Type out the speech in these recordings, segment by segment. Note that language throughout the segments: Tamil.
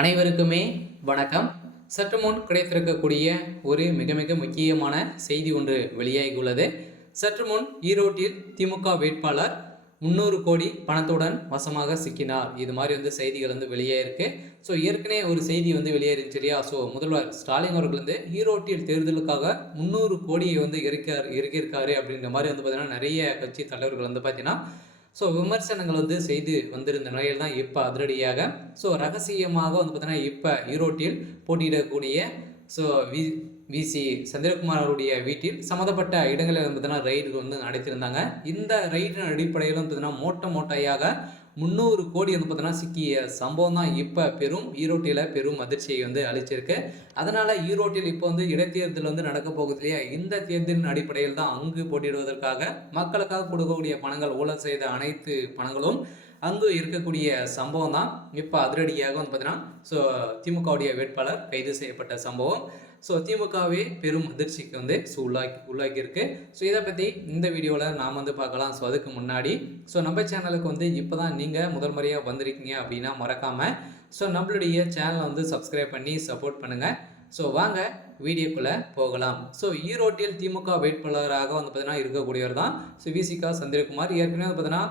அனைவருக்குமே வணக்கம். சற்று முன் கிடைத்திருக்கக்கூடிய ஒரு மிக மிக முக்கியமான செய்தி ஒன்று வெளியாகியுள்ளது. சற்று முன் ஈரோட்டில் திமுக வேட்பாளர் 300 கோடி பணத்துடன் வசமாக சிக்கினார். இது மாதிரி செய்திகள் வெளியாயிருக்கு. ஸோ ஏற்கனவே ஒரு செய்தி வெளியேறிச்சு இல்லையா? ஸோ முதல்வர் ஸ்டாலின் அவர்கள் ஈரோட்டில் தேர்தலுக்காக 300 கோடியை இறக்கியிருக்காரு அப்படின்ற மாதிரி பார்த்தீங்கன்னா நிறைய கட்சி தலைவர்கள் பார்த்தீங்கன்னா ஸோ விமர்சனங்கள் செய்து வந்திருந்த நிலையில் தான் இப்போ அதிரடியாக ரகசியமாக பார்த்தீங்கன்னா இப்போ ஈரோட்டில் போட்டியிடக்கூடிய விசி சந்திரகுமார் அவருடைய வீட்டில் சம்மந்தப்பட்ட இடங்களில் பார்த்தீங்கன்னா ரைடு நடத்தியிருந்தாங்க. இந்த ரைடின் அடிப்படையில் பார்த்தீங்கன்னா மூட்டையாக 300 கோடி பார்த்தீங்கன்னா சிக்கிய சம்பவம் தான் இப்போ ஈரோட்டில் பெரும் அதிர்ச்சியை அளிச்சிருக்கு. அதனால் ஈரோட்டில் இப்போ இடைத்தேர்தல் நடக்க போகுது இல்லையா? இந்த தேர்தலின் அடிப்படையில் தான் அங்கு போட்டியிடுவதற்காக மக்களுக்காக கொடுக்கக்கூடிய பணங்கள், ஊழல் செய்த அனைத்து பணங்களும் அங்கு இருக்கக்கூடிய சம்பவம் தான் இப்போ அதிரடியாக பார்த்தீங்கன்னா திமுகவுடைய வேட்பாளர் கைது செய்யப்பட்ட சம்பவம். திமுகவே பெரும் அதிர்ச்சிக்கு உள்ளாக்கியிருக்கு. இதை பற்றி இந்த வீடியோவில் நாம் பார்க்கலாம். அதுக்கு முன்னாடி நம்ம சேனலுக்கு இப்போ தான் நீங்கள் முதல் முறையாக வந்திருக்கீங்க அப்படின்னா மறக்காமல் நம்மளுடைய சேனலை சப்ஸ்கிரைப் பண்ணி சப்போர்ட் பண்ணுங்கள். வாங்க வீடியோக்குள்ளே போகலாம். ஈரோட்டில் திமுக வேட்பாளராக பார்த்தீங்கன்னா இருக்கக்கூடியவர் தான் விசிகா சந்திரகுமார். ஏற்கனவே பார்த்தீங்கன்னா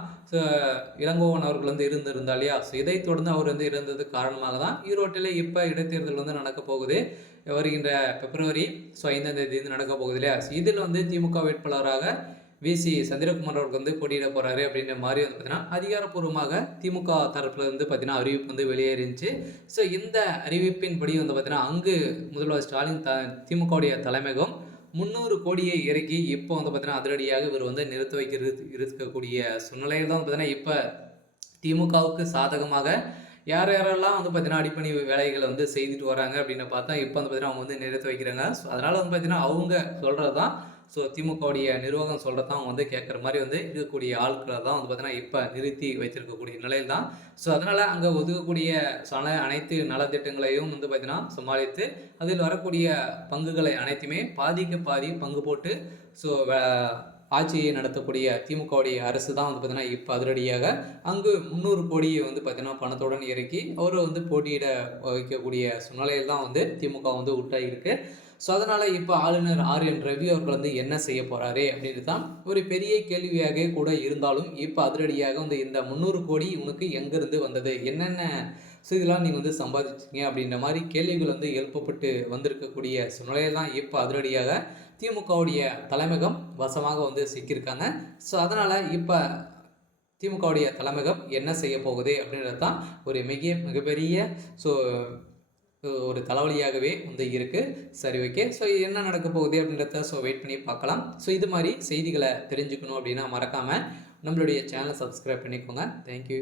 இளங்கோவன் அவர்கள் இருந்திருந்தா இல்லையா? இதை தொடர்ந்து அவர் இருந்தது காரணமாக தான் ஈரோட்டில் இப்போ இடைத்தேர்தல் நடக்க போகுது. வருகின்ற பிப்ரவரி 5ஆம் தேதி நடக்க போகுது இல்லையா? இதில் திமுக வேட்பாளராக விசி சந்திரகுமார் அவர்கள் போட்டியிட போகிறாரு அப்படின்ற மாதிரி பார்த்தீங்கன்னா அதிகாரப்பூர்வமாக திமுக தரப்புல பார்த்தீங்கன்னா அறிவிப்பு வெளியேறிச்சு. இந்த அறிவிப்பின்படி பார்த்தீங்கன்னா அங்கு முதல்வர் ஸ்டாலின் திமுகவுடைய தலைமையகம் 300 கோடியை இறக்கி இப்போ பார்த்தீங்கன்னா அதிரடியாக இவர் நிறுத்த இருக்கக்கூடிய சூழ்நிலையில் தான் பார்த்தீங்கன்னா இப்போ திமுகவுக்கு சாதகமாக யாரெல்லாம் பார்த்தீங்கன்னா அடிப்பணி வேலைகளை செய்துட்டு வராங்க அப்படின்னு பார்த்தா இப்போ பார்த்தீங்கன்னா அவங்க நிறுத்த வைக்கிறாங்க. அதனால் பார்த்தீங்கன்னா அவங்க சொல்கிறது தான் திமுகவுடைய நிர்வாகம் சொல்கிறது தான் கேட்குற மாதிரி இருக்கக்கூடிய ஆட்களை தான் பார்த்தீங்கன்னா இப்போ நிறுத்தி வைத்திருக்கக்கூடிய நிலையில் தான். அதனால் அங்கே ஒதுக்கக்கூடிய அனைத்து நலத்திட்டங்களையும் பார்த்தீங்கன்னா சமாளித்து அதில் வரக்கூடிய பங்குகளை அனைத்துமே பாதிக்கு பாதி பங்கு போட்டு ஆட்சியை நடத்தக்கூடிய திமுகவுடைய அரசு தான் பார்த்தீங்கன்னா இப்போ அதிரடியாக அங்கு 300 கோடியை பார்த்தீங்கன்னா பணத்துடன் இறக்கி அவர் போட்டியிட வைக்கக்கூடிய சூழ்நிலையில் தான் திமுக உண்டாகிருக்கு. அதனால் இப்போ ஆளுநர் RN ரவி அவர்கள் என்ன செய்ய போகிறாரு அப்படின்றது தான் ஒரு பெரிய கேள்வியாக கூட இருந்தாலும் இப்போ அதிரடியாக இந்த 300 கோடி உனக்கு எங்கேருந்து வந்தது, என்னென்ன இதெல்லாம் நீங்கள் சம்பாதிச்சிங்க அப்படின்ற மாதிரி கேள்விகள் எழுப்பப்பட்டு வந்திருக்கக்கூடிய சூழ்நிலையில் தான் இப்போ அதிரடியாக திமுகவுடைய தலைமையகம் வசமாக சிக்கியிருக்காங்க. அதனால் இப்போ திமுகவுடைய தலைமையகம் என்ன செய்ய போகுது அப்படின்றது தான் ஒரு மிகப்பெரிய ஒரு தலைவலியாகவே இருக்குது. சரி, ஓகே. என்ன நடக்க போகுது அப்படின்றத வெயிட் பண்ணி பார்க்கலாம். இது மாதிரி செய்திகளை தெரிஞ்சுக்கணும் அப்படின்னா மறக்காமல் நம்மளுடைய சேனலை சப்ஸ்கிரைப் பண்ணிக்கோங்க. தேங்க்யூ.